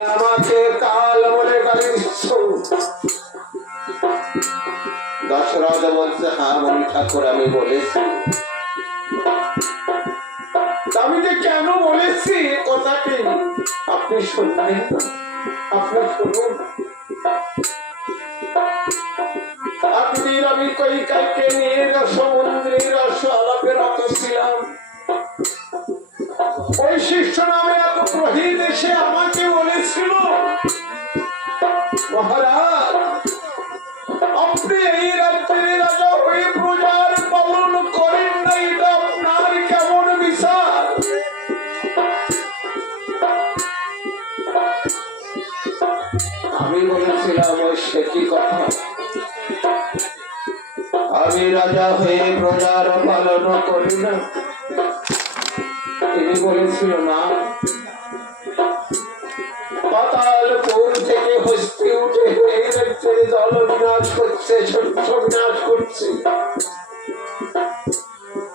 আমাকে কাল বলে গালি দিচ্ছ? দশরথ বলছে, হ্যাঁ মনি ঠাকুর আমি বলেছি। আমি যে কেন বলেছি কথাটি আপনি শুনবেন, আপনি শুনুন। একদিন আমি কইকাইকে নিয়ে সমুদ্রের রস আলাপে রত ছিলাম। ওই শিষ্য নামে এত প্রহিত এসে আমাকে বলেছিল, মহারাজ আপনি এই রাজ্যের রাজা হয়ে প্রজার পালন করেন না, এটা আপনার কেমন বিচার? আমি বলেছিলাম, ওই সে কি কথা, আমি রাজা হয়ে প্রজার পালন করি না? তিনি বলেছিল, না, পাতালপুর থেকে হস্তি উঠে এই রাজ্যের জল বিনাশ করছে, শস্য বিনাশ করছে,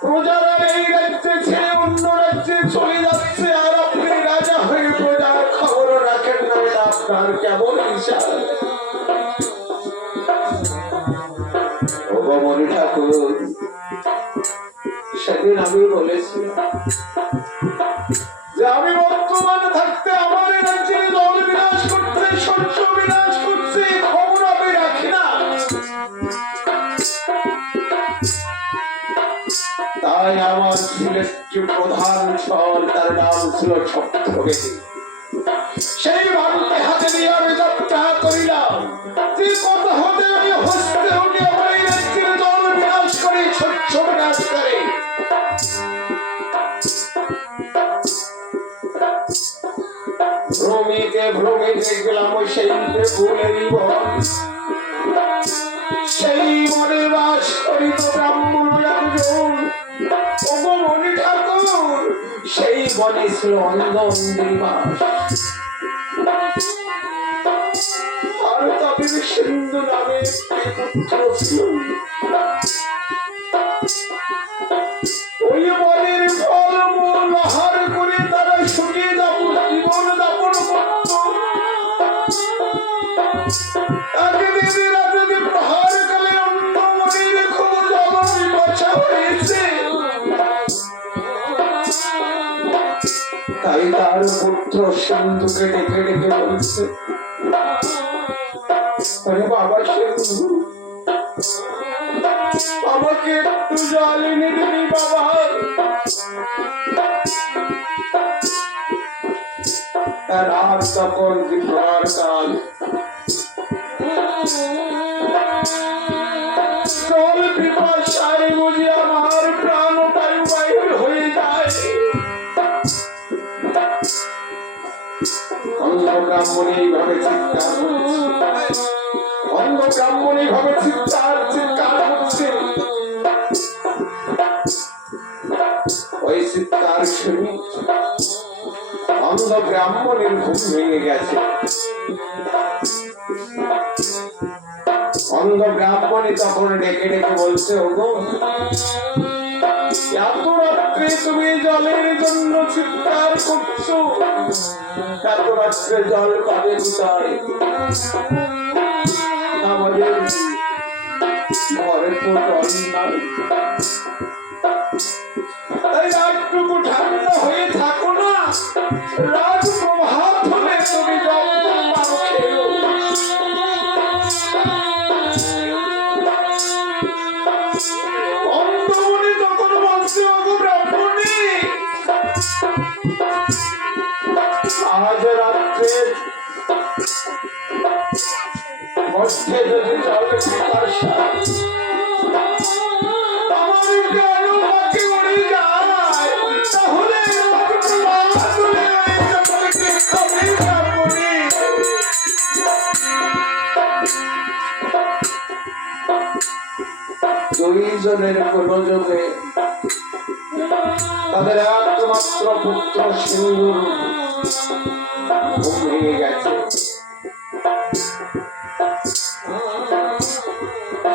প্রজারা এই রাজ্যে ছেড়ে অন্য রাজ্যে চলে যাচ্ছে, আর আপনি রাজা হয়ে প্রজার খবর রাখেন না, এটা আপনার কেমন বিচার? ও মনি ঠাকুর, সেদিন আমি বলেছিলাম যে আমি বর্তমানে থাকতে আমার রাজ্যে জল বিনাশ করছে, শস্য বিনাশ করছে, খবর আমি রাখি না। তাই আমার ছেলের প্রধান ফল, তার নাম ছিল ছত্রবেদী, সেই বাড়িতে হাতে নিয়ে আমি যাত্রা করিলাম। যে কথা হতে আমি হস্তে উঠে আমার এই রাজ্যের জল বিনাশ করে, শস্য বিনাশ করে। ভ্রমিতে ভ্রমিতে গেলাম ওই সেই ফুলেরই বন, সেই বনে বাস করিত ব্রাহ্মণ একজন। ওগো মনি ঠাকুর, সেই বনে ছিল অন্ধন্দির বাস, আর তবে সিন্ধু নামে পুত্র ছিল। ওই বনের ফল মূল আহার করে তারা সুখে জীবন যাপন করত। যদি প্রহার কালে অন্য মনের খুব জল বাছা হয়েছে, তাই তার পুত্র সিন্ধুকে ডেকে ডেকে বলছে, আরে বাবা সিন্ধু, আমাকে একটু জল এনে দিবি বাবা। রাত তখন দিনভর কাল, জল পিপাসায় বুঝি আমার প্রাণ বায়ু বায়ু হয়ে যায়। অন্ধ ব্রাহ্মণী ভাবে চিৎকার করছে, অন্ধ ব্রাহ্মণী ভাবে চিৎকার করছে। ওই চিৎকার শুনি অন্ধ ব্রাহ্মণের ঘুম ভেঙে গেছে। অন্ধ ব্রাহ্মণী তখন ডেকে ডেকে বলছে, ওগো এত রাত্রে তুমি জলের জন্য চিৎকার করছো, এত রাত্রে জল পাবে কোথায়? আমাদের ঘরে তো জল নাই, তাই রাতটুকু ঠান্ডা হয়ে থাকো না, রাত প্রভাত হলে তুমি জল পারো খেলো। অন্ধমণি তখন বলছে, ওগো ব্রাহ্মণী, আজ রাত্রে মধ্যে যদি জল পিপাসা আমার প্রাণ বাকি মরে যায়, তাহলে দুইজনের কোন যোগে তাদের একমাত্র পুত্র সিন্ধুর ঘুম ভেঙে গেছে।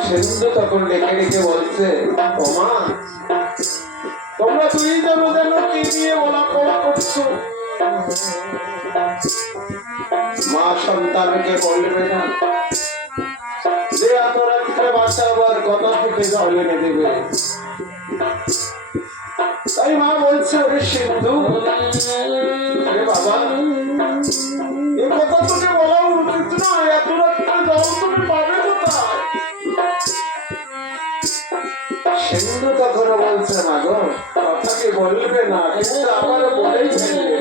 সিন্ধু তখন ডেকে ডেকে বলছে, ওমা তোমরা দুইজন যেন কি নিয়ে বলা করছো? মা সন্তানকে বলবে না যে এত রাত্রে বাচ্চা আবার কথা থেকে জল এনে দেবে। তাই মা বলছে, ওরে সিন্ধু, বাবা এ কথা তোকে বলা উচিত না, এত রাত্রে জল তুমি পাবে কোথায়? সিন্ধু তখন বলছে, মা গো কথা কি বলবে না, কিন্তু আমার বলেই ফেলবে।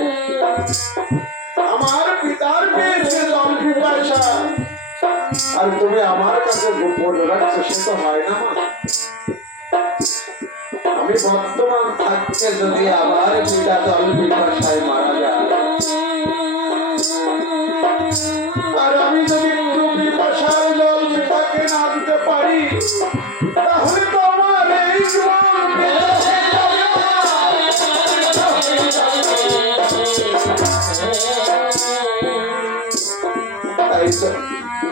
আমার পিতার পেয়েছে জল পিপাসা, আর তুমি আমার কাছে গোপন রাখছো, সে তো হয় না। আমি বর্তমান থাকতে যদি আমার পিতা জল পিপাসায় মারা যায়, আর আমি যদি পিপাসার জল পিতাকে না দিতে পারি, তাহলে তো আমার এই জীবন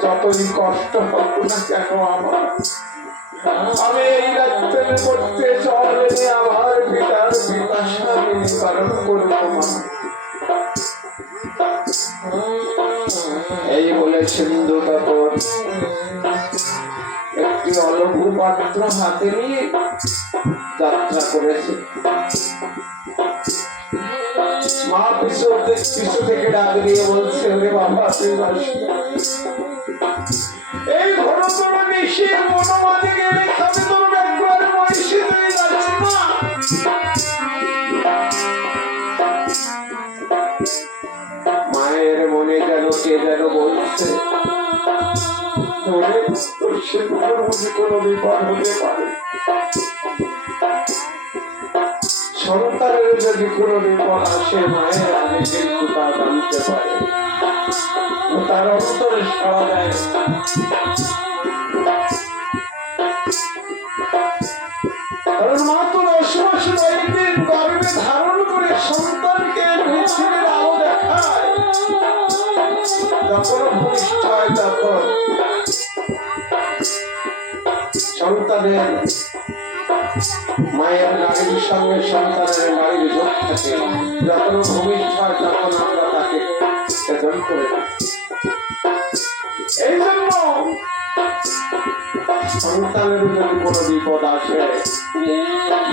যতই কষ্ট হোক না কেন আমার, আমি এই রাত্রের মধ্যে জল এনে আমার পিতার পিপাসা নিবারণ করব। এই বলে সিন্ধু তখন একটি অলঘু পাত্র হাতে নিয়ে যাত্রা করেছে। মা পিছু থেকে ডাক দিয়ে বলছে, ওরে বাবা তুই এই ঘরতর নিশির বনমাঝে গেলে খাবে তোর একবার মহিষী তুই যাচ্ছি না। মায়ের মনে যেন কে যেন বলছে, তোর সিন্ধুর মধ্যে কোনো বিপদ হতে পারে, সন্তানের যদি কোনো বিপদ আসে মায়ের আগে কিন্তু তা জানতে পারে, তার অন্তরে সাড়া দেয়। কারণ মা তো 10 মাস 9 দিন গর্ভে ধারণ করে সন্তানকে পৃথিবীর আলো দেখায়। যখন ভূমিষ্ঠ হয় তখন সন্তানের মায়ের নারীর সঙ্গে সন্তানের নারীর যোগ থাকে। যখন ভূমিষ্ঠ হয় তখন আমরা তাকে সেজন করে থাকি। এই জন্য সন্তানের যদি কোনো বিপদ আসে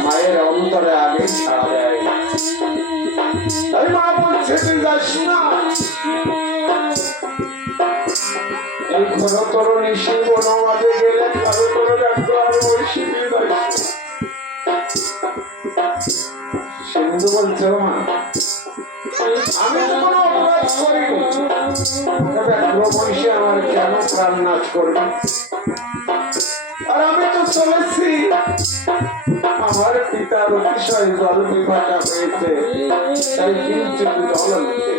মায়ের অন্তরে আগে ছাড়া দেয়। তাই মা বলছে, তুই যাস না, এই ঘোরতর নিশি বনমাঝে গেলে কারো করে রাখবো আর ওই শিবির। সিন্ধু বলছে, মা আমি তো কোনো অপরাধ করিনি, মহিষী আমার কেন প্রাণ নাশ করবে? আর আমি তো চলেছি, আমার পিতার অতিশয় জল পিপাসা হয়েছে, তাই কিঞ্চিত জল নিতে।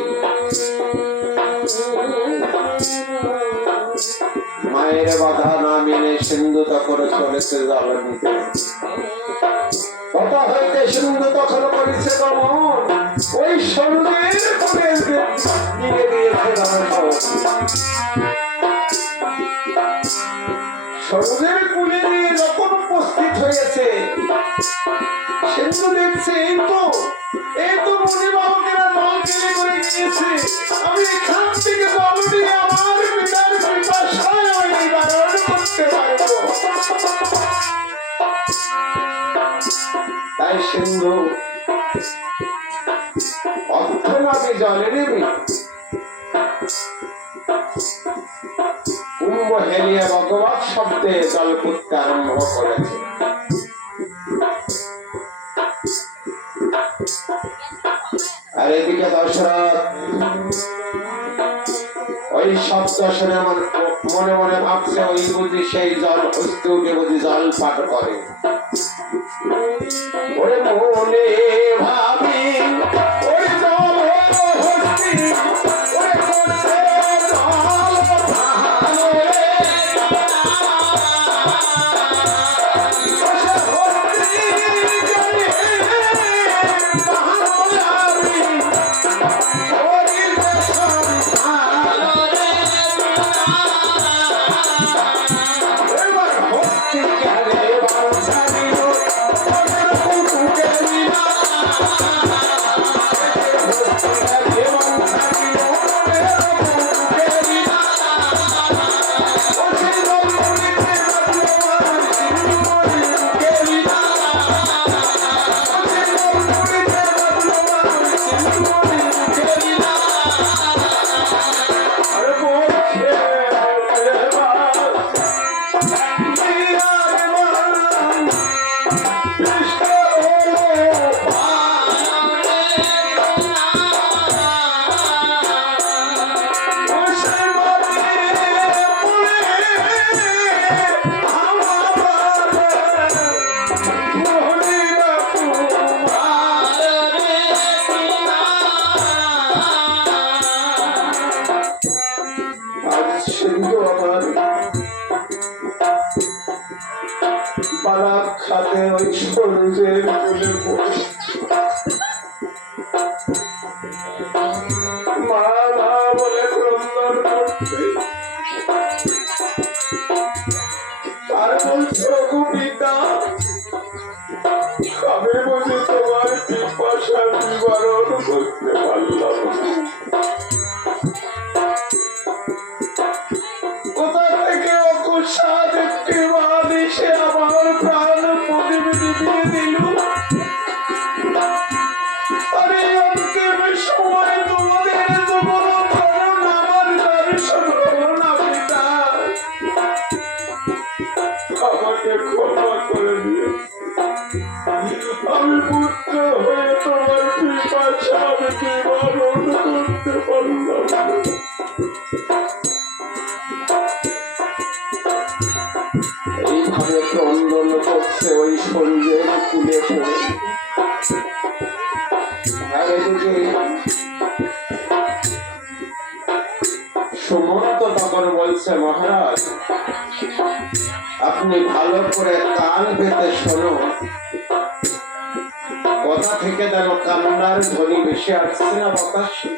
মায়ের বাধা না মেনে সিন্ধু তখন চলেছে জল নিতে। কথা হইতে সিন্ধু তখন করেছে গমন, ওই সরুদের কোণে নিয়ে দিয়েছে সরুদের কোণে নিয়ে যখন উপস্থিত হয়েছে, সিন্ধু দেখছে এই তো মুনি বালকেরা জল কেলে করে নিয়েছে, আমি এখান থেকে জল দিয়ে আমার পিতার পিপাসায় আমি নিবারণ করতে পারবো। তাই সিন্ধু অর্থলাভে জলে নেবে কুম্ভ হেলিয়ে ভগবত শব্দে জল করতে আরম্ভ করেছে। আর এদিকে দশরথ ওই শব্দ শুনে মনে মনে ভাবছে, ওই বুঝি সেই জল হস্তুকে বুঝি জল পাঠ করে। ওরে মনে ভাবি ওই জল হস্তি, ওরে করছে জল ভালো রে, বন্ধু আমার বারাক খাতে ওই সূর্যের কোলে বসে মা মা বলে ক্রন্দন করছে আর বলছে ওগো পিতা আমি বুঝি তোমার পিপাসা নিবারণ করতে পারলাম কোথা থেকে অকুশাদ একটি মান এসে আমার প্রাণ প্রদীপ নিভিয়ে দিল আরে অন্তিম সময় তোমাদের যখন করুন আমার দর্শন হলো না পিতা আমাকে ক্ষমা করে দিও আমি পুত্র হয়ে তোমার পিপাসা আমি নিবারণ করতে পারলাম এইভাবে ক্রন্দন করছে ওই সূর্যের কুলে পড়ে আর এদিকে সুমন্ত তখন বলছে মহারাজ আপনি ভালো করে কান পেতে শোনো কথা থেকে যেন কান্নার ধ্বনি বেশি আসছে না বাতাসে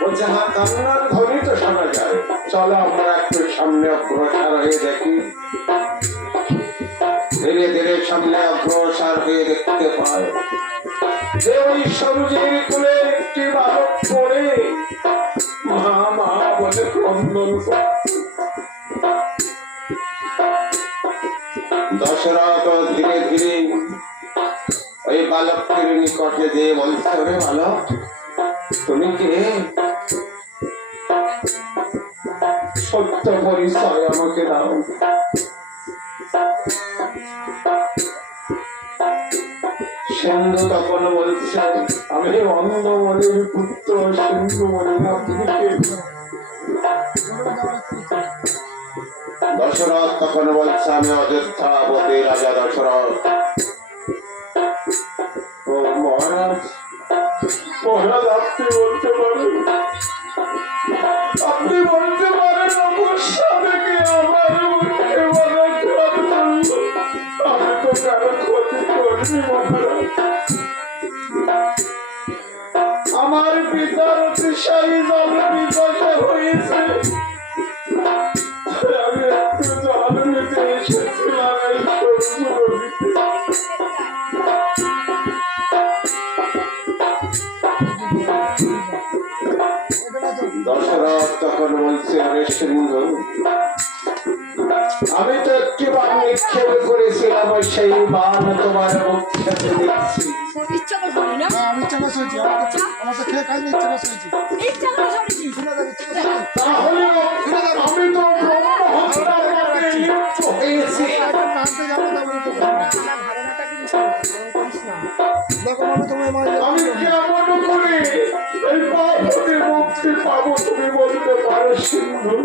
বলছে হ্যাঁ কান্নার ধ্বনি তো শোনা যায় চলো আমরা একটু সামনে অগ্রসর হয়ে দেখি ধীরে ধীরে সামনে অগ্রসর হয়ে দেখতে পাই যে ওই সূর্যের কোলে একটি বালক পড়ে মা মা বলে ক্রন্দন করছে দশরথ ধীরে ধীরে ওই বালকের নিকটে যে বলছে ওরে বালক তুমি কে সত্য পরিচয় আমাকে দাও সিন্ধু তখন বলছে আমি অন্ধমণির পুত্র সিন্ধুমণি আপনি কে দশরথ তখন বলছে আমি অযোধ্যাবতী রাজা দশরথ ও মহারাজ মহারাজ আপনি বলতে পারেন অবশ্যই থেকে আমার মুখে বলা আমি তো কারো ক্ষতি করিনি মহারাজ আমার পিতার অতিশয় জল বিপদে হয়েছে আমি একটু জল নিতে এসেছিলাম এই সরু নদীতে দশরথ তখন বলছে আরে সিন্ধু আমি তো একটি বান নিক্ষেপ করেছিলাম ওই সেই বান তোমার মুখে দেখছি তাহলে আমি তো ব্রহ্মহত্যার পাপে লিপ্ত হয়েছি আমি কেমন করে এই পাপ হতে মুক্তি পাবো তুমি বলতে পারো সিন্ধু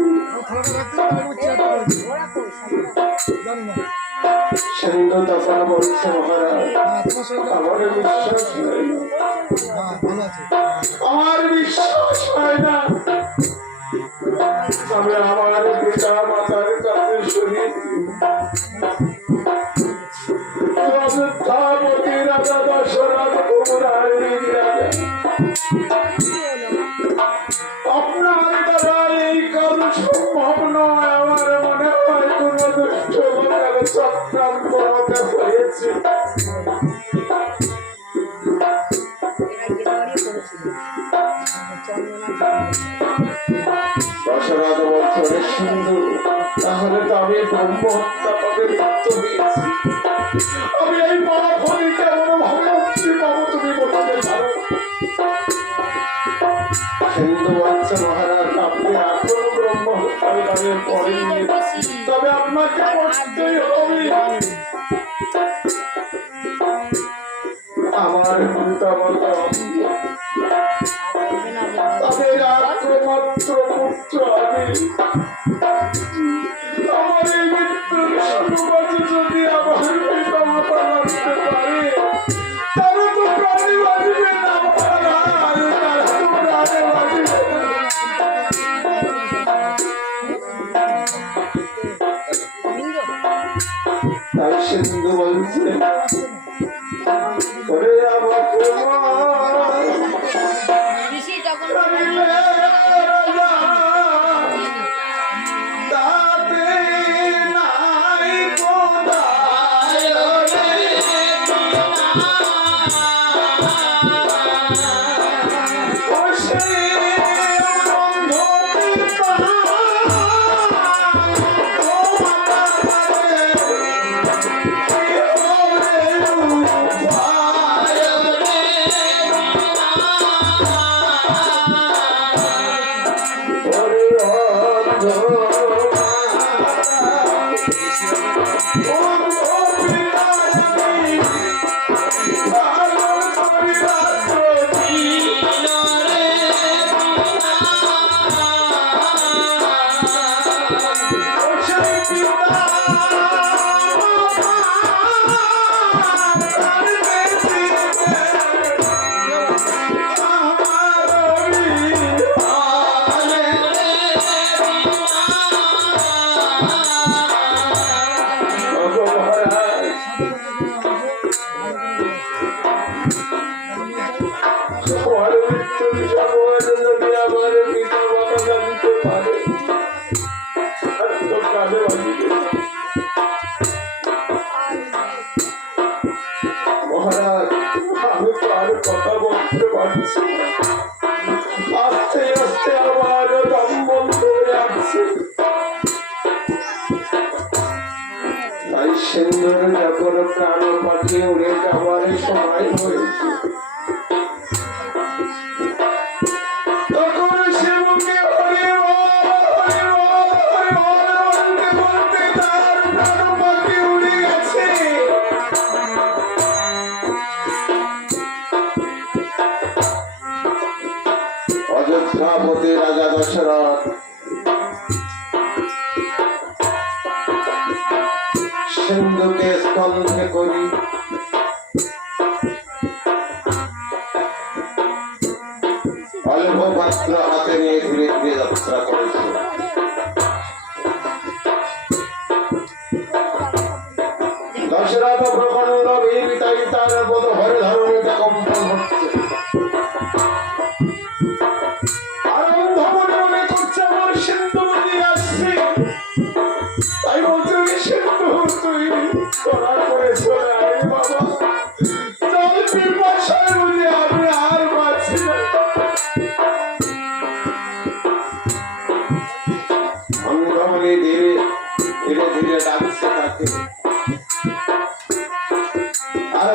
সিন্ধু তখন বলছে মহারাজ আমার বিশ্বাস হয় না আমার বিশ্বাস হয় না আমি আমার পিতা মাতার কাছে শুনেছি অযোধ্যাপতি রাজা দশরথ গৌরাঙ্গীর রাজা আপনার দ্বারা এই কাজ সম্ভব নয় আমার মনে হয় কোন দুষ্ট লোকের চক্রান্ত হতে হয়েছে দশরথ বলছে সিন্ধু তাহলে তো আমি ব্রহ্মহত্যা পাবে লিপ্ত হয়েছি আমি এই পাপ হলে কেমন ভাবে মুক্তি পাবো তুমি বলতে পারো সিন্ধু বলছে মহারাজ আপনি এখন ব্রহ্মহত্যার নামে পড়েননি তবে আপনাকে পড়তেই হবে আমার পিতা মাতা তাদের একমাত্র পুত্র আমি আমার এই মৃত্যুর সুবাদে যদি আমার পিতা মাতা বাঁচতে পারে তারা তো প্রাণী বাঁচবে না মহারাজ তারা তো প্রাণী বাঁচবে না তাই সিন্ধু বলছে ওরে আমাকে আস্তে আস্তে আমার দম বন্ধ হয়ে আসছে। তাই সিন্ধুর যখন প্রাণ পাখি উড়ে যাওয়ার সময় হয়েছে তখন সে মুখে হরি বল বলতে বলতে তার প্রাণ পাখি উড়ে গেছে। অযোধ্যাপতি রাজা দশরথ সিন্ধুকে স্কন্ধে করি অল্প পাত্র হাতে নিয়ে ধীরে ধীরে যাত্রা করেছে। দশরথ প্রকাণ্ড ভীম তাই তার বোধ হরে ধরণীতে কম্পন হচ্ছে।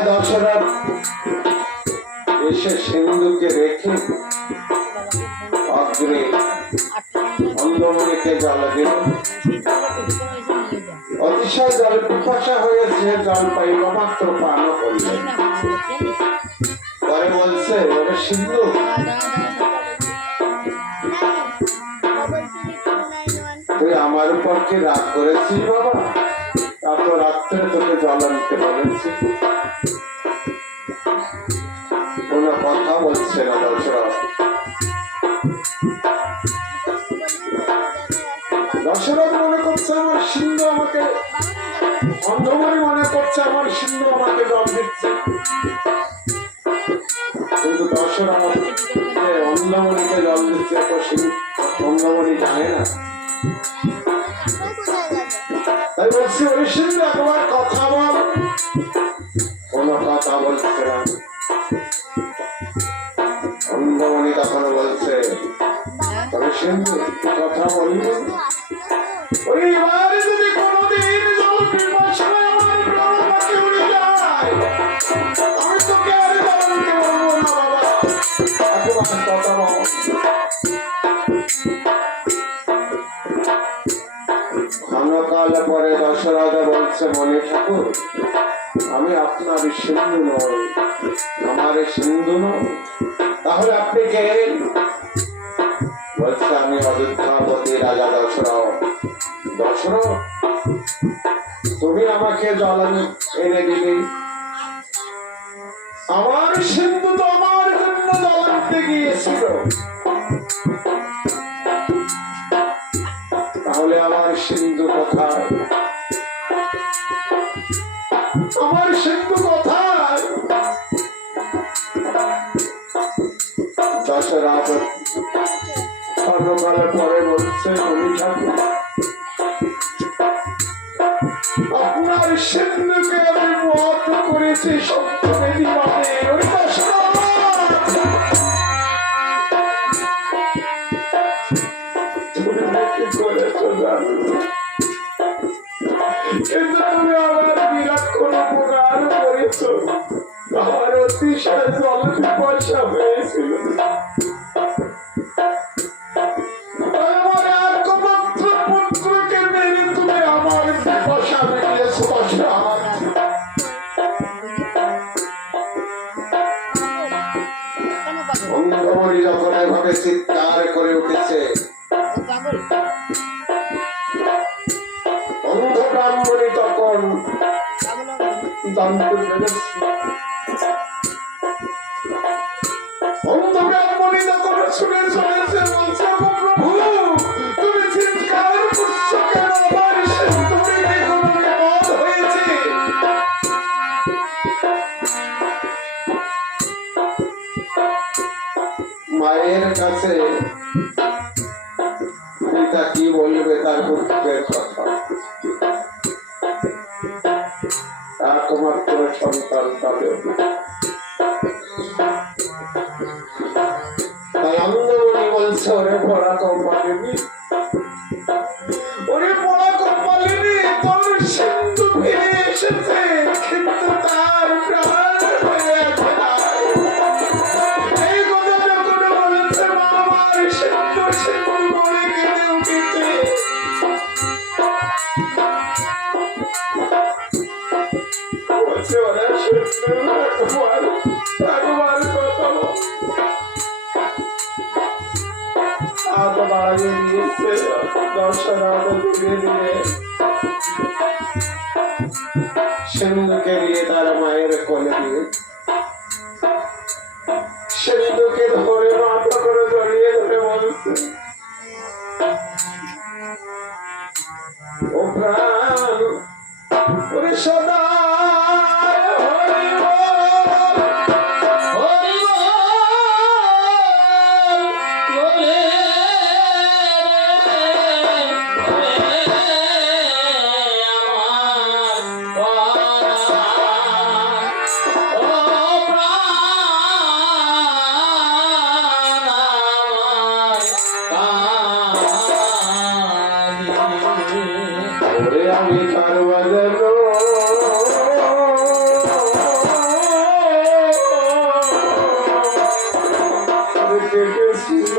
দশরথ এসে সিন্ধুকে রেখে অগ্রে অন্ধমণিকে জল দিল। অতিশয় জল পিপাসা হয়েছে, জল পাইবা মাত্র পান করলেন। পরে বলছে ওরে সিন্ধু তুই আমার উপর কি রাগ করেছিস বাবা? এত রাত্রে তোকে জল আনতে বলেছি। কোন কথা বলছে না দশরথ। দশরথ মনে করছে আমার সিন্ধু আমাকে অন্ধমণি মনে করছে আমার সিন্ধু আমাকে জল দিচ্ছে, কিন্তু দশরথ অন্ধমণিকে জল দিচ্ছে অন্ধমণি জানে না। তাই বলছি ওই সিন্ধু একবার কথা বল। কোন কথা বলছে না। অন্ধমণি তখন বলছে তবে সিন্ধু কথা বলবো ওই এবারে যদি কোনদিন জল পিপাসায় আমার প্রাণ পাখি উড়ে যায় আমি তোকে আর জানতে বলবো না বাবা। একবার কথা বল। ক্ষণকাল পরে দশরথ বলছে মনে ঠাকুর আমি আপনার সিন্ধু নই, আমার সিন্ধু নই, তাহলে আপনি কে? বলছে আমি অযোধ্যাপতি রাজা দশরথ। দশরথ তুমি আমাকে জল এনে দিলে, আমার সিন্ধু তো আমার জন্য জল আনতে গিয়েছিল, তাহলে আমার সিন্ধু কোথায়? ক্ষণকাল পরে বলছে, উনি ঠাকুর আপনার সিন্ধুকে আমি মত করেছি সপ্তমেরই মানে ওই তুমি কি করেছো জানো, কিন্তু তুমি আমার বিরাট কোন উপকার করেছো। আমার অতিশয় জলের পয়সা হয়েছিল, আমার একমাত্র পুত্রকে মেরে তুমি আমার পয়সা মিলিয়েছো। অন্ধমণি যখন এভাবে চিৎকার করে উঠেছে, অন্ধ ব্রাহ্মণী তখন জানতে পেরেছে। অন্ধ ব্রাহ্মণী তখন শুনে চলেছে, বলছে প্রভু তুমি চিৎকার করছো কেন, আমার সিন্ধুকে কি কোনো বিপদ হয়েছে? মায়ের কাছে পিতা কি বলবে তার পুত্রের কথা, একমাত্র সন্তান তাদের। তাই অন্ধমণি বলছে, ওরে পড়া কম্পালিনী, ওরে পড়া কম্পালিনী, তোর সিন্ধু ফিরে এসেছে, কিন্তু তার প্রাণ হয়ে আছে। এই কথা যখন বলেছে মা, আমার সিন্ধু সিন্ধু বলে কেঁদে উঠেছে। বলছে ওরা সিন্ধু একবার কথা হাত বাড়িয়ে দিয়েছে, দর্শনার্থ ধীরে ধীরে সিন্ধুকে নিয়ে তার মায়ের কোলে দিয়ে সিন্ধুকে ধরে মাথা করে জড়িয়ে ধরে বলছে, ও প্রাণ, ওরে সদা আমি কারবাজানো দেখেছিল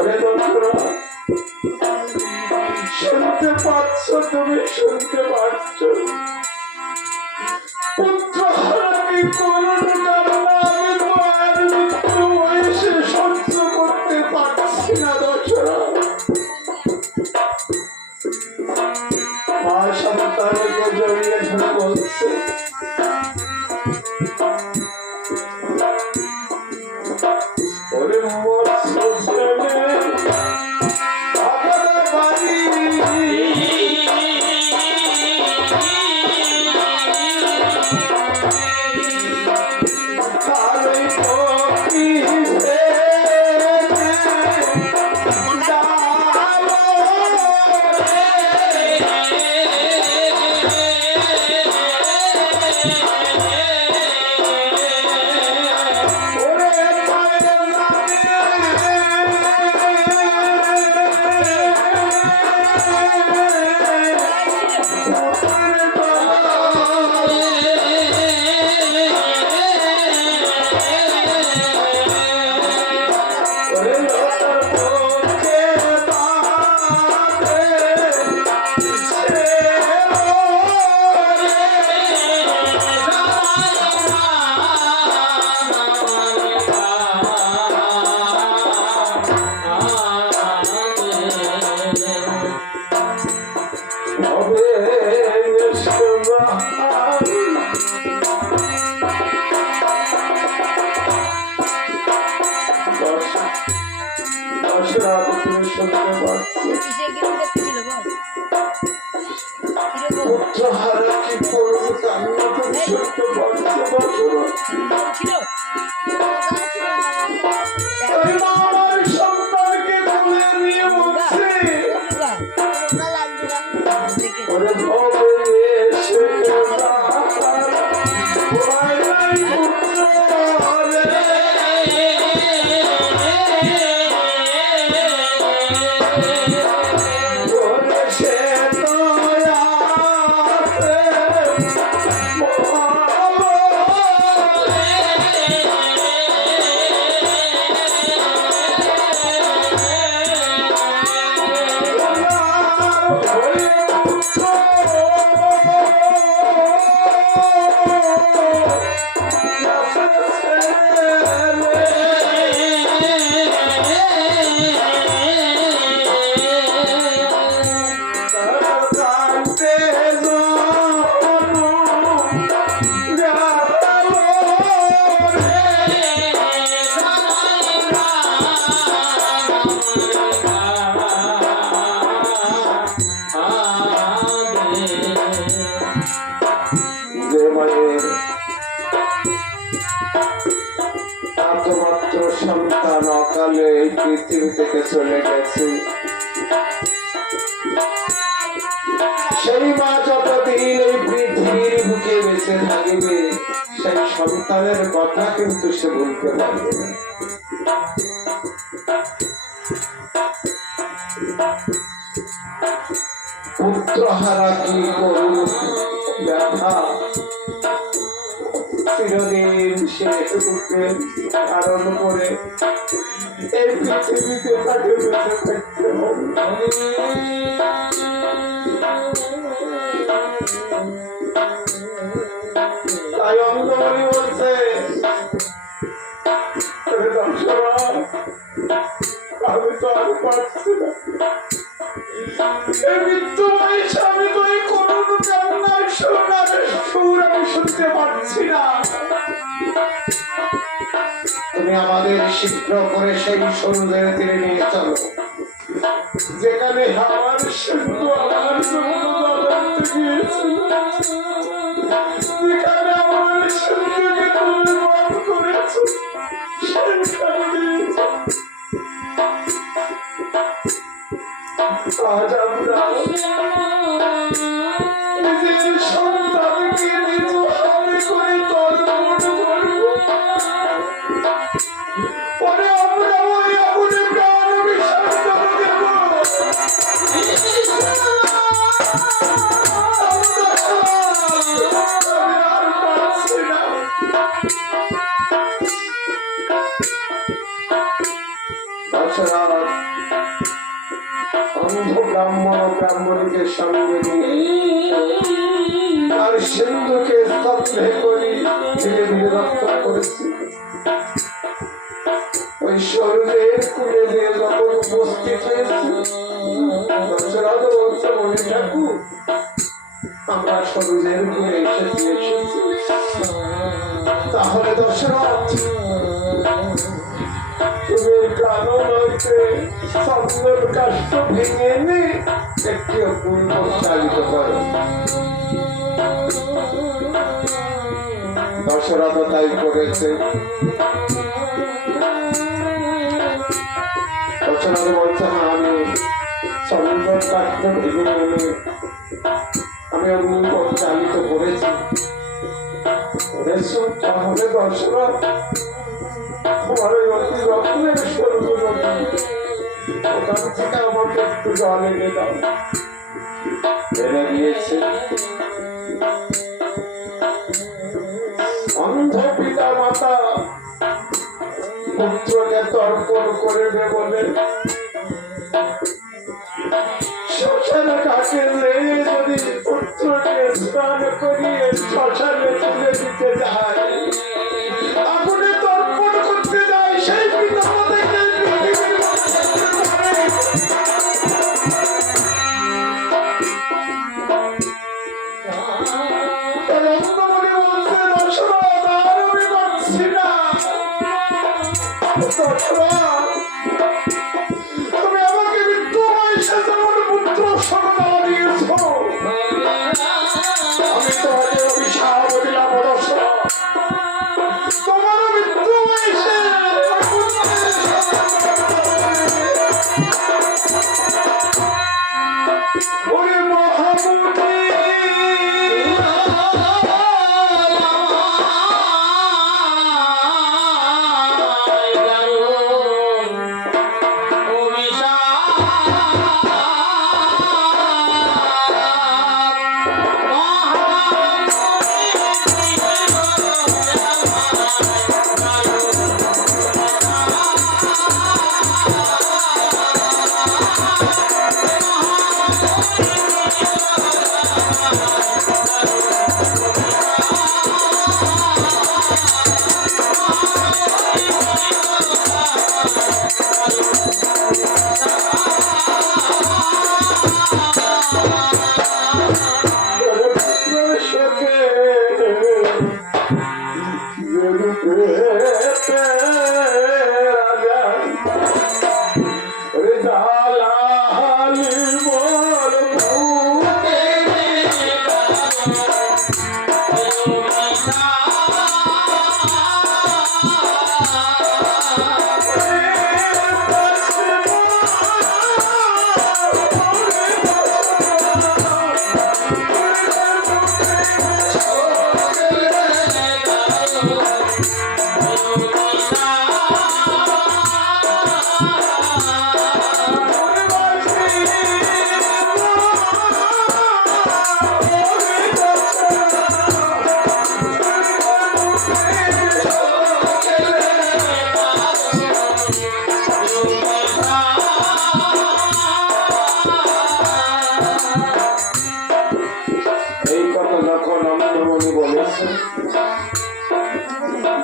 ওরে দোসরা, শুনতে পাচ্ছ? তুমি শুনতে পাচ্ছ? পুত্র হারা কি করুণ কান্না আমি মায়ের মৃত্যু বয়সে সহ্য করতে পারছি না দোসরা। মা সন্তানকে জড়িয়ে ধরে বলছে, ওরে মোর ছেলে আগাদা বাড়ি, তারই পক্ষে পুত্রহারা কি করবো কান্না তুমি শুনতে পাচ্ছ? আমার সন্তানকে কোলে নিয়ে বলছে, ওরে ভবে এসে একমাত্র সন্তান অকালে এই পৃথিবী থেকে চলে গেছে, সেই মা যতদিন এই পৃথিবীর বুকে বেঁচে থাকবে সেই সন্তানের কথা কিন্তু সে বলতে পারবে না। পুত্রহারা কি করুন ব্যথা, চিরদিন সে বুকে ধারণ করে এই পৃথিবীতে তাকে বেঁচে থাকতে হবে। তাই অন্ধমণি বলছে, আমি তো আর পারছি না, মৃত্যু বয়সে আমি তো এই করুণ কান্নার সুর আমি শুনতে পাচ্ছি না। তুমি আমাদের শীঘ্র করে সেই সরুদের তীরে নিয়ে চলো, যেখানে আমার সিন্ধু আমার গিয়েছিল, যেখানে আমার সিন্ধুকে তুমি বধ করেছ, সেখানে আজ আমরা নিজের সন্তানকে নিজ হাতে করে তর্পণ করব, পরে আমরা ওই আগুনে প্রাণ বিসর্জন দেব। আর পারছি না। তাছাড়া দশরথ অন্ধ ব্রাহ্মণ ও ব্রাহ্মণীকে সঙ্গে নিয়ে আর সিন্ধুকে স্তব্ধে করি ধীরে ধীরে রক্ত করেছি। ওই সরুদের কুলে যে যখন উপস্থিত হয়েছে দশরথ বলছে মনে ঠাকুর আমরা সরুদের কুলে এসেছি। তাহলে দশরথ তুমি কানন হইতে চন্দন কাষ্ঠ ভেঙে এনে একটি অপূর্ব চালিত করো। দশরথ তাই করেছে। দশরথ বলছে না আমি চন্দন কাষ্ঠ ভেঙে এনে আমি অপূর্ব চালিত করেছি। তাহলে দশরথ তোমার ওই অতি রত্নের স্বর্গ ওখান থেকে আমাকে একটু জল এনে দাও। এনে দিয়েছে। অন্ধ পিতা মাতা পুত্রকে তর্পণ করবে বলে শ্মশানে কাকে লেগে যদি পুত্রকে স্নান করিয়ে শ্মশানে তুলে দিতে যায় আগুনে তর্পণ করতে যায় সেই পিতা মাতাকে তুমি আমাকে মৃত্যু বয়সে যেমন পুত্র সন্তান দিয়েছ আমি তোমাকে অভিশাপ দিলাম দশরথ তোমার মৃত্যু বয়সে ওরে মহামুনি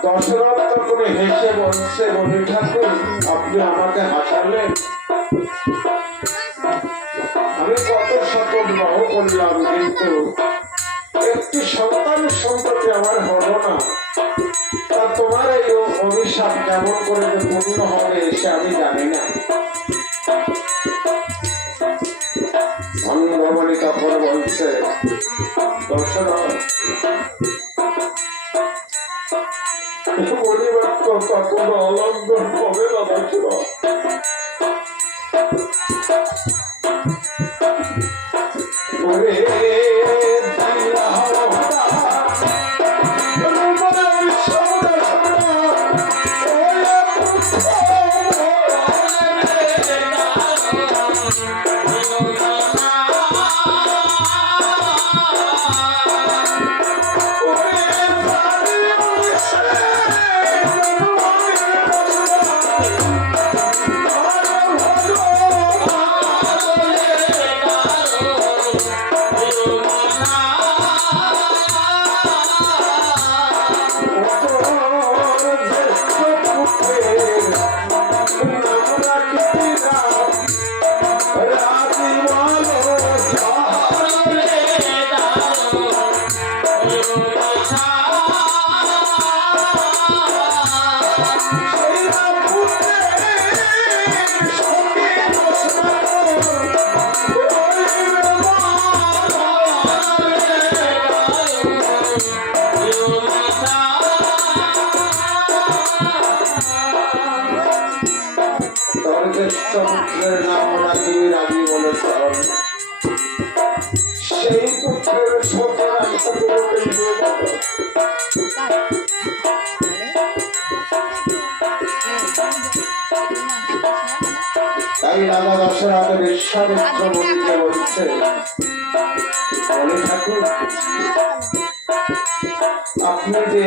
দশরথ তখন হেসে বলছে মনি ঠাকুর আপনি আমাকে হাসালেন আমি কত শত গ্রহ করলাম কিন্তু একটি সন্তান সন্ততি আমার হলো না তা তোমার এই অভিশাপ কেমন করে যে পূর্ণ হবে সে আমি জানি না। অন্ধমণি তখন বলছে দশরথ কখনো অলঙ্ঘন হবে না দশরথ নাম রাখি রাজি বলেছেন সেই পুত্রের সন্তান তাই রাজা দশরথ বিশ্বামিত্র মুনিকে বলছে বলে ঠাকুর আপনি যে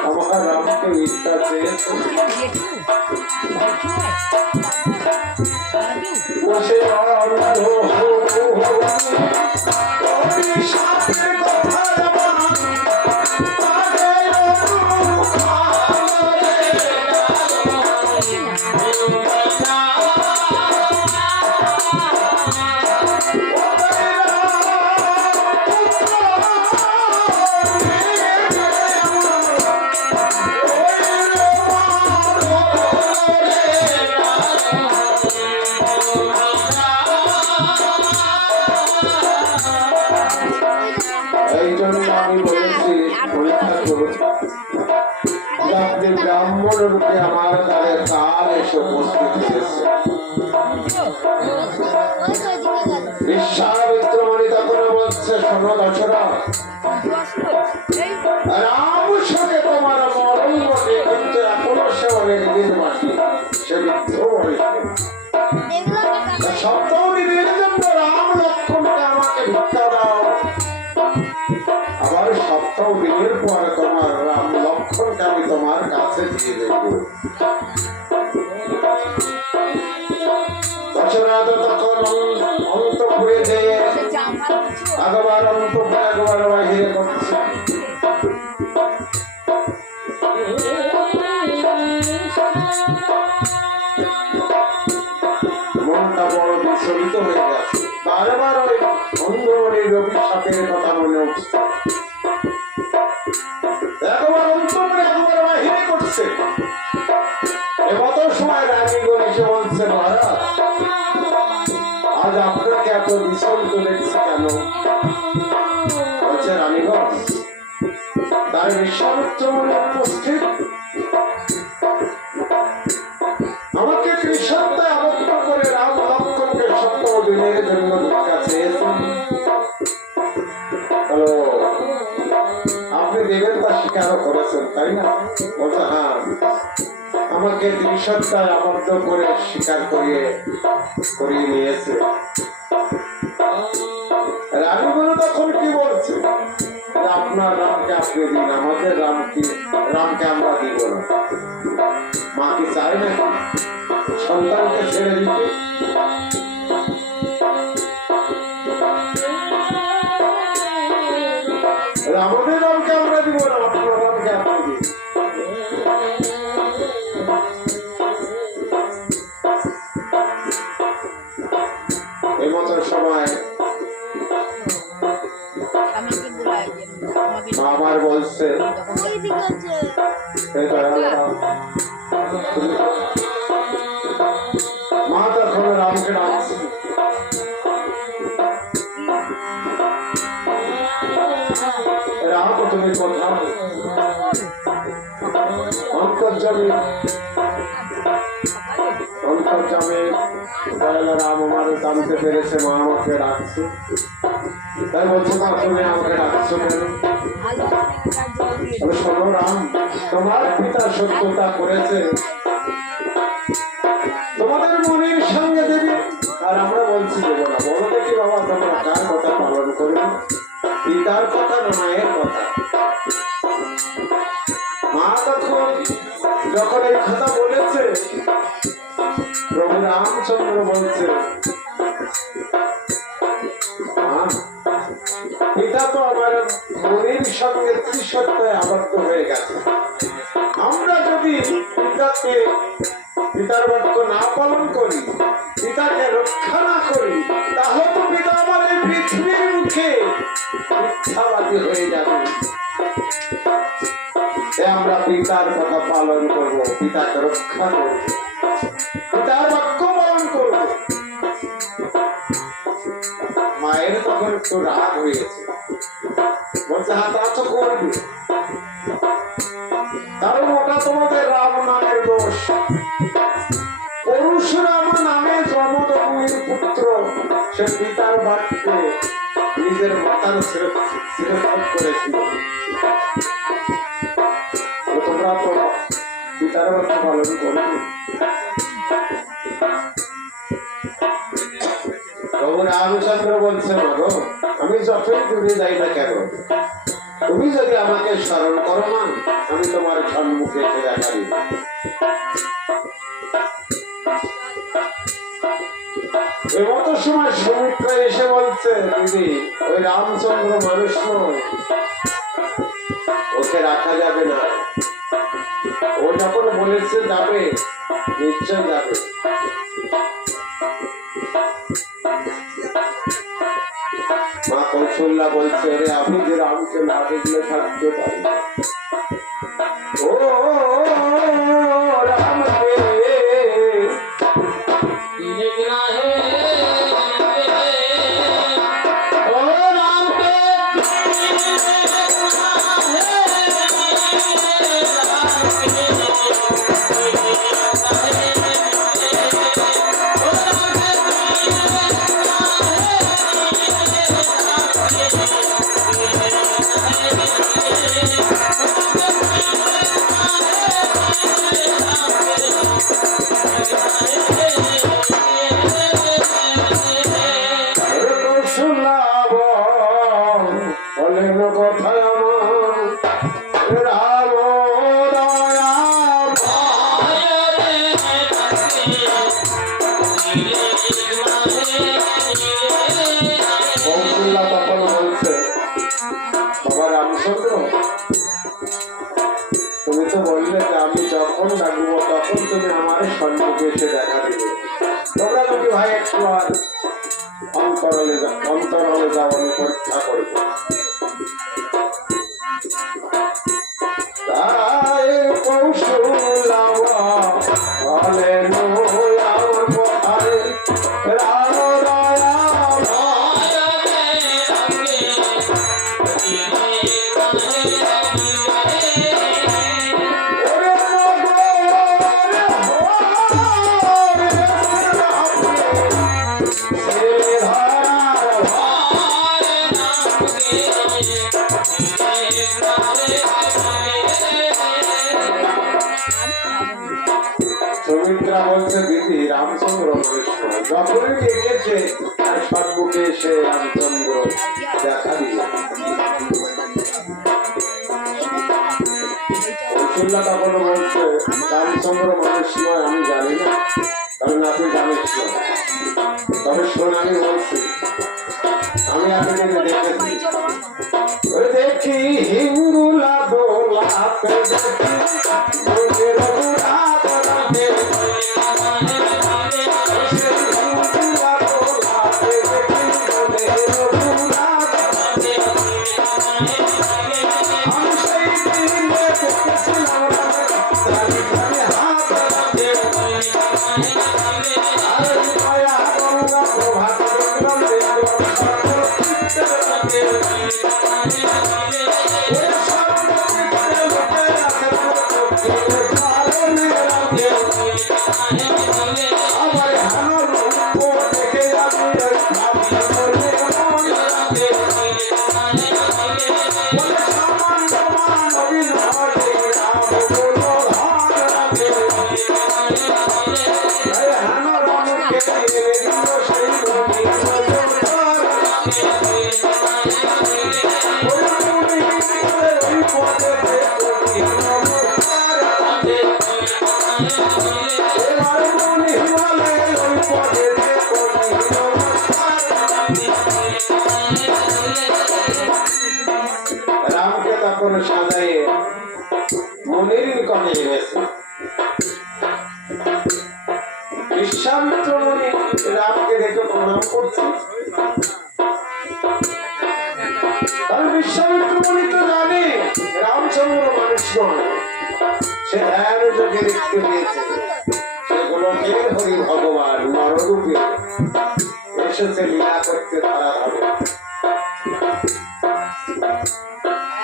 আমার রামকে বিদ্যা চেয়েছেন বসে ব্রাহ্মণ রূপে আমার দ্বারে কাল এসে উপস্থিত হয়েছে বিশ্বামিত্র মুনি তখন বলছে শোনো দশরথ রাম সঙ্গে তোমার মরণ বটে কিন্তু এখনো সে অনেক দিন বাকি সে বৃদ্ধ বয়সে সপ্তাহ দিনের জন্য রাম লক্ষ্মণকে আমাকে ভিক্ষা দাও আবার সপ্তাহ দিনের পর তোমার রাম লক্ষ্মণকে আমি তোমার কাছে দিয়ে দেব দশরথ তখন অন্তঃপুরে যেয়ে আগবার অন্তঃপুরে আগবার বাহিরে করছে মনটা বড় বিচলিত হয়ে গেছে বারবার ওই অন্ধমণির অভিশাপের কথা মনে উঠছে একবার অন্তঃপুরে একবার বাহিরে করছে এত সময় রানীগণ এসে বলছে মহারাজ আজ আপনাকে এত বিচলিত দেখছে কেন বলছে রানীগণ তার বিশ্বামিত্র মুনি উপস্থিত আমাকে কৃষকতায় আবদ্ধ করে রাম লক্ষ্মণকে সপ্তাহ দিনের জন্য ভিক্ষা চেয়েছেন হ্যালো আপনি দেবেন তা স্বীকার করেছেন তাই না বলছে হ্যাঁ আমাকে কৃষকতায় আবদ্ধ করে স্বীকার করিয়ে নিয়েছে রানীগুলো তখন কি বলছে আপনার রামকে আপনি দিন আমাদের রামকে আমরা দিব না মা কি চাই নাকি সন্তানকে ছেড়ে দিতে আমাদের রামকে আমরা দিব না আপনার রামকে আপনি দিন এই মতো সময় আমার বলছে মা তখন রামকে ডাকছে রাম তুমি কোথায় অন্তর্যামী রাম আমার জানতে পেরেছে মা আমাকে ডাকছে তাই বলছে মা তুমি আমাকে ডাকছো কেন শোনো রাম তোমার পিতা সত্যতা করেছে তোমাদের মনের সঙ্গে দেবে আর আমরা বলছি দেবো না বলো দেখি বাবা তোমরা কার কথা পালন করবে পিতার কথা না মায়ের কথা মা তখন যখন এই কথা বলেছে প্রভু রামচন্দ্র বলছে পিতা তো আমার মনের সঙ্গে ত্রিসত্তায় আবদ্ধ হয়ে গেছে আমরা যদি পিতার বাক্য না পালন করি পিতাকে রক্ষা না করি তাহলে তো পিতা আমার এই পৃথিবীর মুখে মিথ্যাবাদী হয়ে যাবে আমরা পিতার কথা পালন করব পিতাকে রক্ষা করব পিতার বাক্য পালন করব মায়ের তখন একটু রাগ হয়েছে বলছে হ্যাঁ তা তো করবি কারণ ওটা তোমাদের রাম নামের দোষ পরশুরাম নামে জন্ম ভূমির পুত্র সে পিতার বাক্যে নিজের মাতার শিরোচ্ছেদ করেছিল। তোমরা তো পিতার বাক্য পালন করো। প্রভু রামচন্দ্র বলছে, মাগো আমি যতই দূরে যাই না কেন, তুমি যদি আমাকে স্মরণ করো না, আমি তোমার সম্মুখে দেখা দিব। এমত সময় সুমিত্রা এসে বলছে, দিদি ওই রামচন্দ্র মানুষ নয়, ওকে রাখা যাবে না। ও যখন বলেছে যাবে, নিশ্চয় যাবে। মা কৌশল্যা বলছে, রে আমি যে রামকে না দেখলে থাকতে পারি। ও রামকে তুমি তো বললে যে আমি যখন ডাকবো তখন তুমি আমার সম্মুখে এসে দেখা দিবে। তোমরা যদি ভাই একটু আর অন্তরালে যাও, আমি পরীক্ষা করবো। তাই কৌশল্যা বলেন আমার কথায় রাম দয়া সুমিত্রা বলছে, দিদি রামচন্দ্র যখনই ডেকেছে তার সম্মুখে এসে রামচন্দ্র দেখা দিল। কৌশল্যা তখন বলছে, রামচন্দ্র মানুষ নয় আমি জানি না, কারণ আপনি জানিস না। তবে শোন, আমি বলছি আমি আপনাকে দেখেছি, দেখি হিঙ্গুলা দোলাতে রামকে তখন সাজাইয়ে মনের নিকটে এনেছে। বিশ্বামিত্র মুনি রামকে দেখে প্রণাম করছে। কারণ বিশ্বামিত্র মুনি তো জানে রামচন্দ্র মানুষ নয়, সে ধ্যান যোগে দেখতে পেয়েছে সেগুলোকে হরি ভগবান নররূপে এসেছে লীলা করতে তারা ভাবে।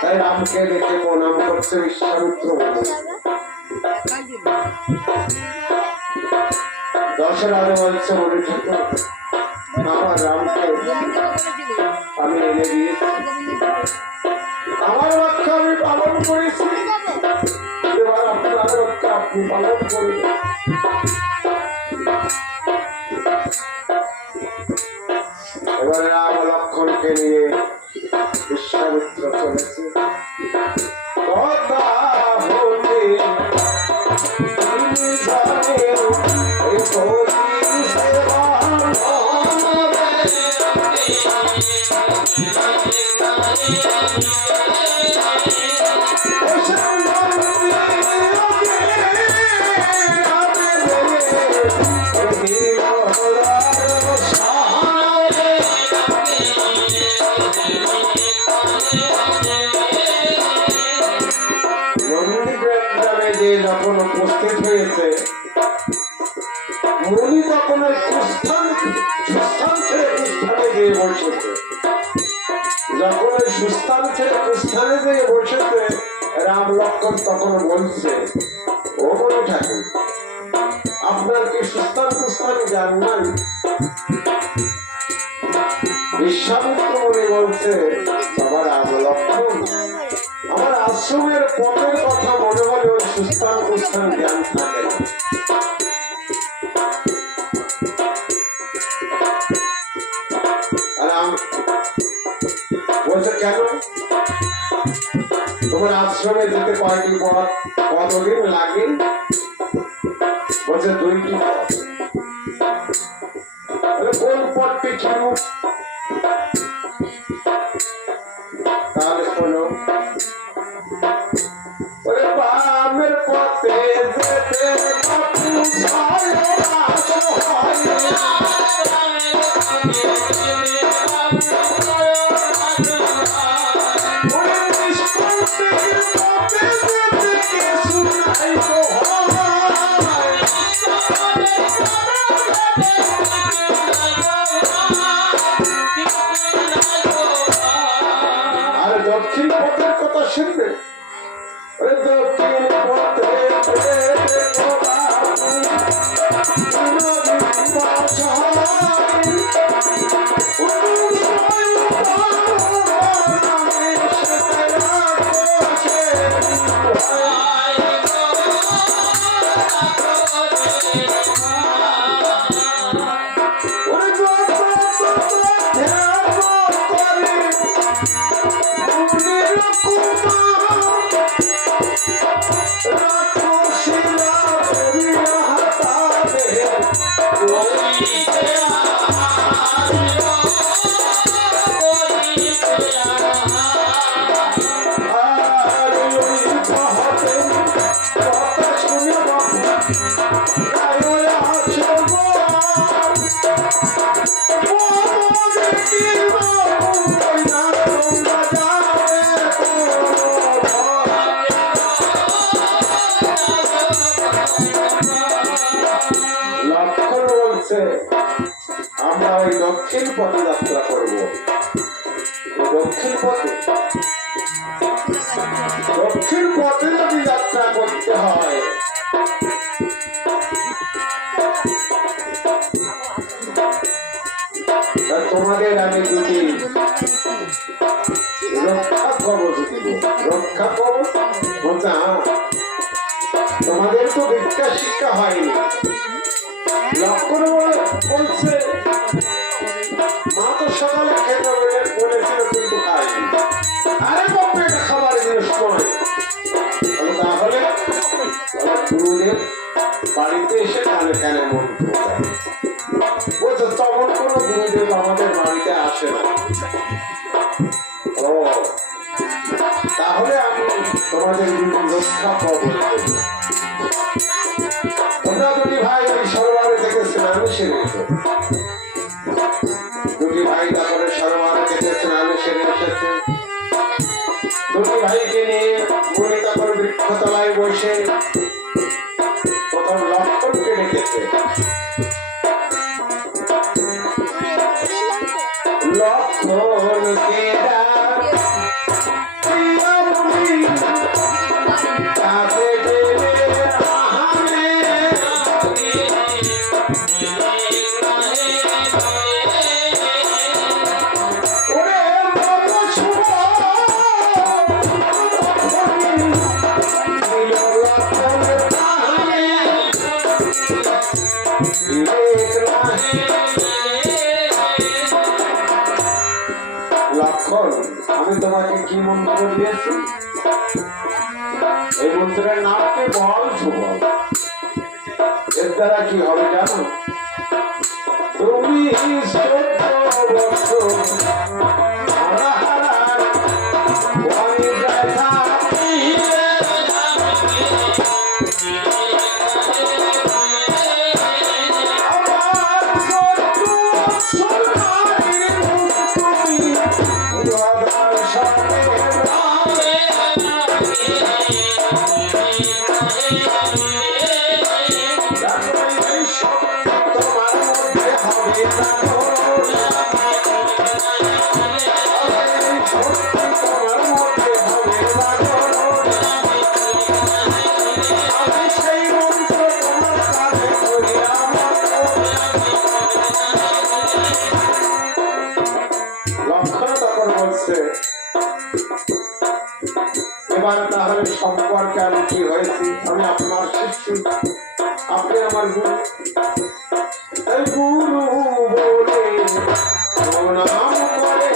তাই রামকে দেখে প্রণাম করছে বিশ্বামিত্র মুনি। দশরথ বলছে বলে ঠাকুর আমার রামকে আমি এনে দিয়েছি, আমার রক্ষা আমি পালন করেছি, এবার আপনার রক্ষা আপনি পালন করবেন। এবার রাম লক্ষ্মণকে নিয়ে বিশ্বামিত্র চলেছে। কথা হতে যখন উপস্থিত হয়েছে, মুনি তখন সুস্থান ছেড়ে কুস্থানে গিয়ে বসেছে। যখন ওই সুস্থান ছেড়ে কুস্থানে গিয়ে বসেছে, রাম লক্ষ্মণ তখন বলছে, ও বলে ঠাকুর আপনার কি সুস্থান কুস্থানে জ্ঞান নাই? বিশ্বামিত্র মুনি বলছে, বাবা রাম লক্ষ্মণ, আমার আশ্রমের পথের কথা মনে হলে ওই সুস্থান কুস্থান জ্ঞান থাকে না। বলছে কেন? তোমার আশ্রমে যেতে কয়টি পথ কতদিন লাগে? বলছে 2টি পথ। কোন পথটি ছিল? তাহলে শোনো, বামের পথে যেতে বাপু ছয় আর দক্ষিণ পথের কথা শুনবে। দক্ষিণ পথে আমরা ওই দক্ষিণ পথে যাত্রা করব। দক্ষিণ পথে যদি যাত্রা করতে হয়, তোমাদের আমি 2টি রক্ষা কবচ দিব। রক্ষা কবচ বলছে, তোমাদের তো বিদ্যা শিক্ষা হয়নি। লক্ষণ বলছে, মা তো সকালে খেতে বলেছিল কিন্তু খাইনি। আরে বাপরে, এটা খাবার জিনিস নয়। তাহলে গুরুদেব বাড়িতে এসে কানে কানে মন্ত্র দেয়। বলছে তখন কোন গুরুদেব আমাদের বাড়িতে আসে না। ও তাহলে আমি তোমাদের রক্ষা পাবো। তোমরা 2টি ভাই ওই সরোবরে থেকে স্নানে সেরেছো। 2টি ভাই তারপরে সরোবরে থেকে স্নানে সেরে এসেছে। 2টি ভাইকে নিয়ে মুনি তখন বৃক্ষতলায় বসে প্রথম লক্ষ্মণকে ডেকেছে। লক্ষ্মণকে কাছে তোমাকে কি মন্ত্র দিয়েছি? এই মন্ত্রের নাম কি বল যুবক? এর দ্বারা কি হবে জানো? তুমি এবার তাহলে সম্পর্কে আমি কি হয়েছি? আমি আপনার শিষ্য, আপনি আমার গুরু। এই গুরু বলে প্রণাম করে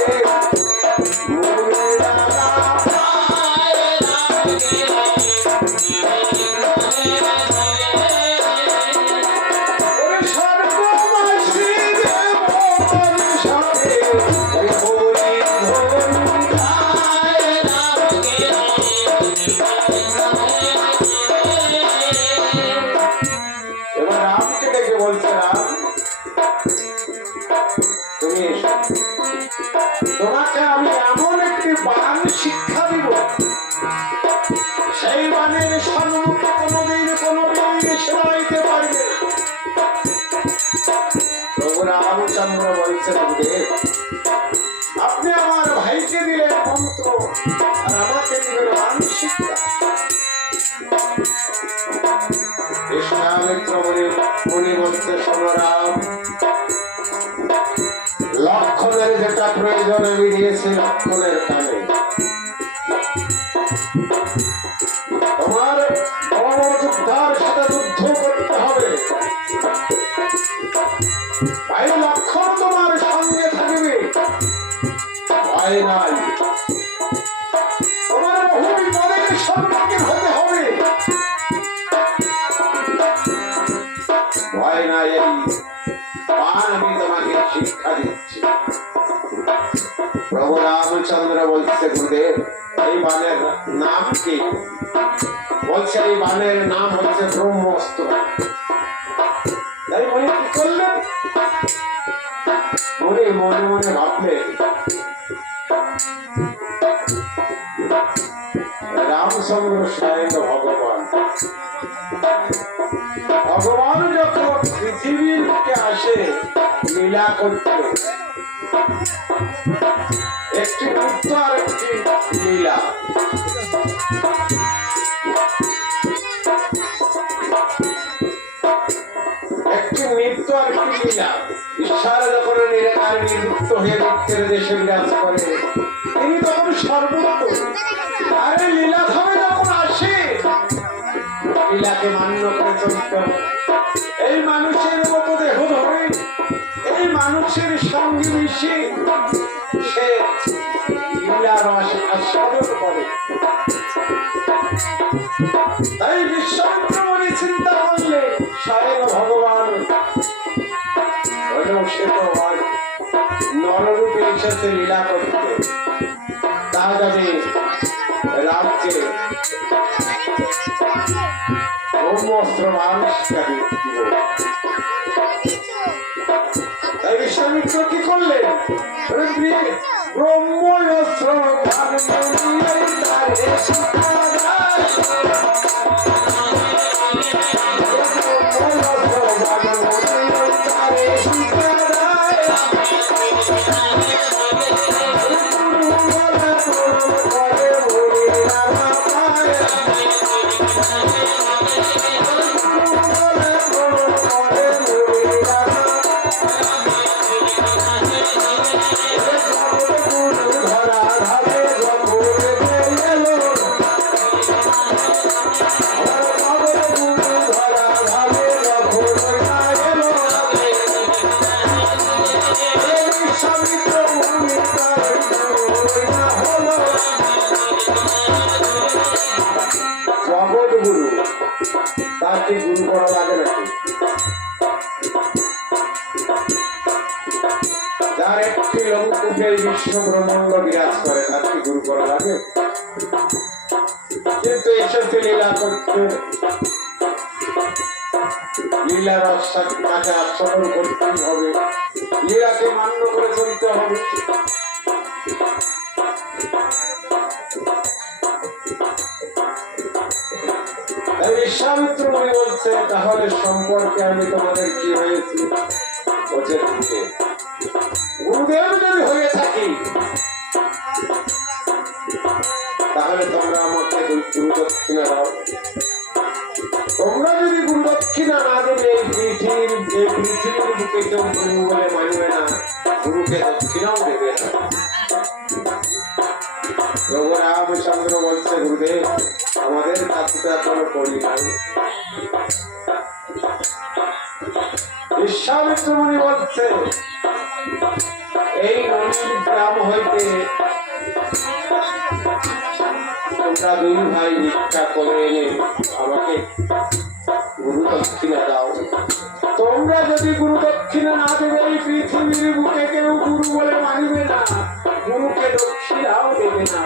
তোমাকে আমি এমন একটি বান শিক্ষা দিব, সেই বানের সম্মুখে কোনোদিন সরাইতে পারবে। প্রভু রামচন্দ্র বলছেন, আপনি আমার ভাইকে দিলেন মন্ত্র আর আমাকে দিলেন বান শিক্ষা। বিশ্বামিত্র মুনি বলতে, শোনরাম, লক্ষণের যেটা প্রয়োজন আমি দিয়েছি লক্ষণের কানে। তোমার বড় যোদ্ধার সাথে যুদ্ধ করতে হবে, ভাই লক্ষণ তোমার সঙ্গে থাকবে, ভয় নাই। তোমার বহু বিপদের সম্মুখীন হতে হবে, ভয় নাই। এই আমি তোমাকে শিক্ষা দিচ্ছি। প্রভু রামচন্দ্র বলছে, গুরুদেব এই বানের নাম কি? বলছে এই বানের নাম হচ্ছে ব্রহ্মাস্ত্র। তাই উনি কি করলেন? উনি মনে মনে ভাবলেন, রামচন্দ্র স্বয়ং ভগবান, ভগবান যখন পৃথিবীতে আসে লীলা করতে, একটি নৃত্য আর একটি লীলা। একটি নৃত্য আর একটি লীলা। ঈশ্বর যখন নিযুক্ত হয়ে নৃত্যের দেশে বিরাজ করে, তিনি তখন সর্বোত্তম। আরে লীলাধামে যখন আসে, লীলাকে মান্য করে চলতে হবে। এই মানুষের মতো দেহ ধরে, এই মানুষের সঙ্গে মিশে সে লীলার আস্বাদন করে। তাই বিশ্বামিত্র মুনি চিন্তা করলে, স্বয়ং ভগবান হলেও সে তো নররূপে এসেছে লীলা করতে, তা যাবে রাজ্যে ব্রহ্মাস্ত্র মানুষ। তাই বিশ্বামিত্র কি করলেন? ব্রহ্মাস্ত্র Holo তার একটি লঙ্কুপে বিশ্ব ব্রহ্মাণ্ড বিরাজ করে, তার কি গুরু করা লাগে? কিন্তু এসেছে লীলা করতে, লীলার তাকে আস্বাদন করতেই হবে, লীলাকে মান্য করে চলতে হবে। বিশ্বামিত্র মুনি বলছে, তাহলে সম্পর্কে আমি তোমাদের কি হয়েছি? বলছে গুরুদেব যদি হয়ে থাকি তাহলে তোমরা আমাকে গুরু দক্ষিণা দাও। তোমরা যদি গুরু দক্ষিণা না দেবে এই পৃথিবীর বুকে কেউ গুরু বলে মানবে না, গুরুকে দক্ষিণাও দেবে না। প্রভু রামচন্দ্র বলছে, গুরুদেব আমাদের কাছে তো এখনো করি নাই। বিশ্বামিত্র মুনি বলছে, এই নদীর গ্রাম হইতে তোমরা দুই ভাই ভিক্ষা করে এনে আমাকে গুরু দক্ষিণা দাও। তোমরা যদি গুরু দক্ষিণা না দেবে এই পৃথিবীর বুকে কেউ গুরু বলে মানবে না, গুরুকে দক্ষিণাও দেবে না।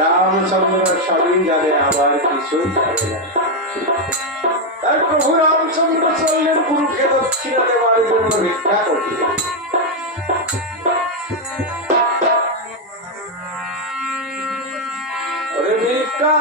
রামচন্দ্র সবই যাবে, আবার কিছুই যাবে না। তাই প্রভু রামচন্দ্র চললেন গুরুকে দক্ষিণা দেওয়ার জন্য ভিক্ষা করতে। ভিক্ষা